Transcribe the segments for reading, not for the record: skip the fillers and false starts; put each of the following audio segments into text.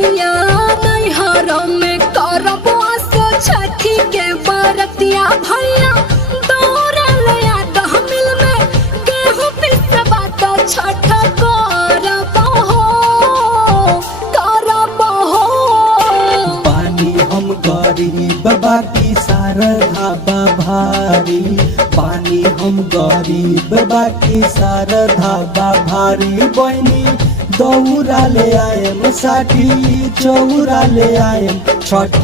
सैया नैहर में करबो सो छठी के बरतिया भैया दौड़ल याद मिल में गेहूं पिसबा तो छठ करबो पानी हम गरीब बाकी शारदा भारी पानी हम गरीब बाकी शारदा भारी बहनी दौरा ले आयम साठी चौरा ले आयम छठ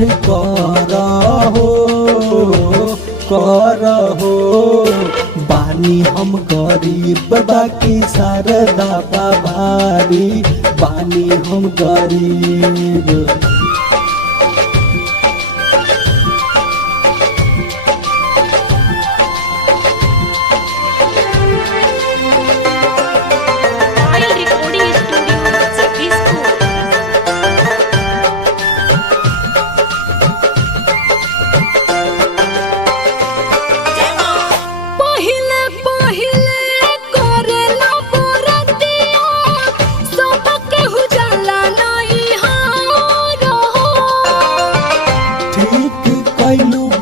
करहो बानी हम गरीब बाकी शारदा भारी बानी हम गरीब।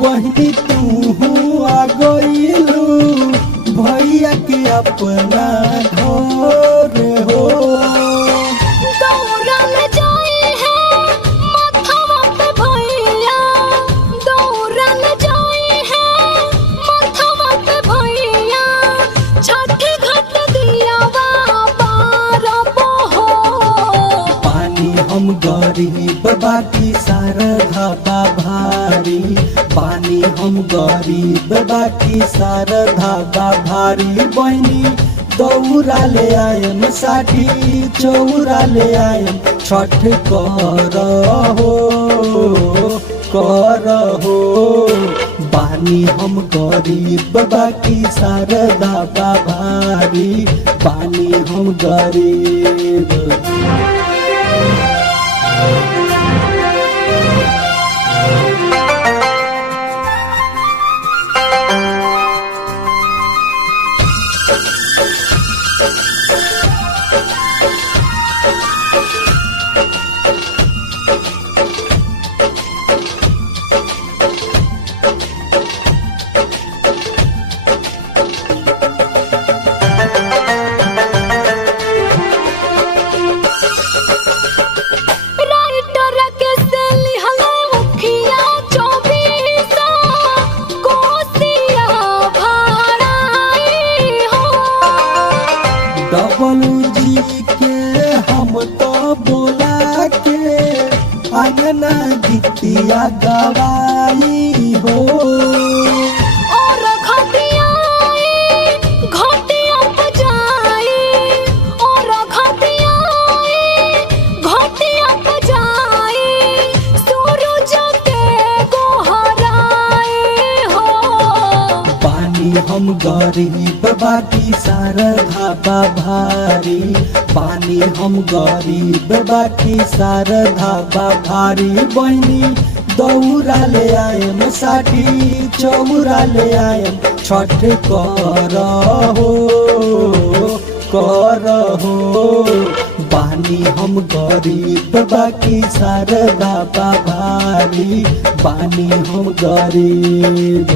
बहनी तू आ गईलू भैया के अपना घर हो दौरा में जाए है माथवा पे भैया दौरा में जाए है माथवा पे भैया छठी घाट दिया बारबो हो पानी हम गरीब बाकी शारदा भारी पानी हम गरीब बाकी शारदा भारी बहनी दौरा ले आयम साठी चौरा ले आयम छठ करहो बानी हम गरीब बाकी शारदा भारी बानी हम गरीब। जी के हम तो बोला के अंगना गीतिया गवाई हो और घटिया बजाई और घटिया बजाई सूरज के गोहराई हो पानी हम गरीब बाकी शारदा भारी पानी हम गरीब बाकी शारदा भारी बहनी दौरा ले आयम साठी चौरा ले आयम छठ करहो बानी हम गरीब बाकी शारदा भारी बानी हम गरीब।